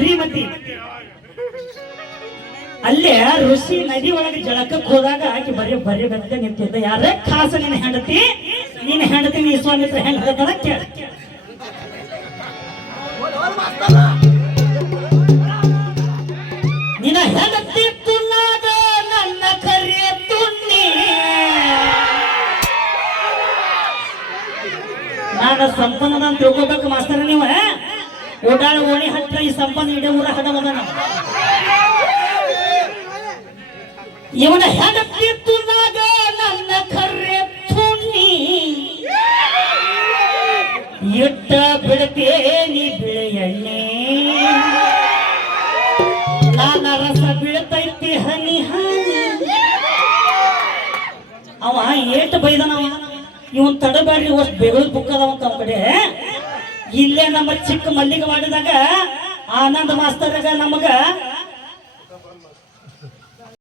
ಶ್ರೀಮತಿ. ಅಲ್ಲೇ ಋಷಿ ನದಿ ಒಳಗೆ ಜಳಕಕ್ಕೆ ಹೋದಾಗ ಆಕೆ ಬರೀ ಬರೀ ಬೆತ್ತ ನಿಂತಿದ್ದ. ಯಾರ ಖಾಸ ನಿನ್ನ ಹೆಂಡತಿ? ನಿನ್ನ ಹೆಂಡತಿ ನೀ ಸ್ವಾಮಿತ್ರ ಹೆಂಗ್ ಹೇಳ್ತಾಳ ಕೇಳ. ನಿನ್ನ ಹೆಂಡತಿ ತುನ್ನಾಗ ನನ್ನ ಕರಿಯ ತುಣ್ಣಿ ನಾನು ಸಂಪನ್ನ ತಿಳ್ಕೋಬೇಕು ತಿಳ್ಕೊಬೇಕು ಮಾಸ್ತರ ನೀವು ಓಡಾಡ ಓಣಿ ಹತ್ರ ಈ ಸಂಪನ್ನ ಇಡೇ ಊರ ಹಡವದನ ಇವನ ಹೆಂಡತಿ ನಾಗ ನನ್ನ ಕರ್ರೆ ತುಣ್ಣಿ ಇಟ್ಟ ಬಿಡ್ತೇನಿ ಬಿಳೆಯಣ್ಣೆ ನಾನ ರಸ ಬೀಳ್ತೈತಿ ಹನಿ ಹನಿ. ಅವ ಏಟ್ ಬೈದನವ. ಇವನ್ ತಡಬೇಡ್ರಿ ಅಷ್ಟು ಬೇಗ ಬುಕ್ ಅದಾವಂತ ಅವನ ಕಡೆ. ಇಲ್ಲೇ ನಮ್ಮ ಚಿಕ್ಕ ಮಲ್ಲಿಗೆ ಮಾಡಿದಾಗ ಆನಂದ ಮಾಸ್ತರ್ಗ ನಮಗ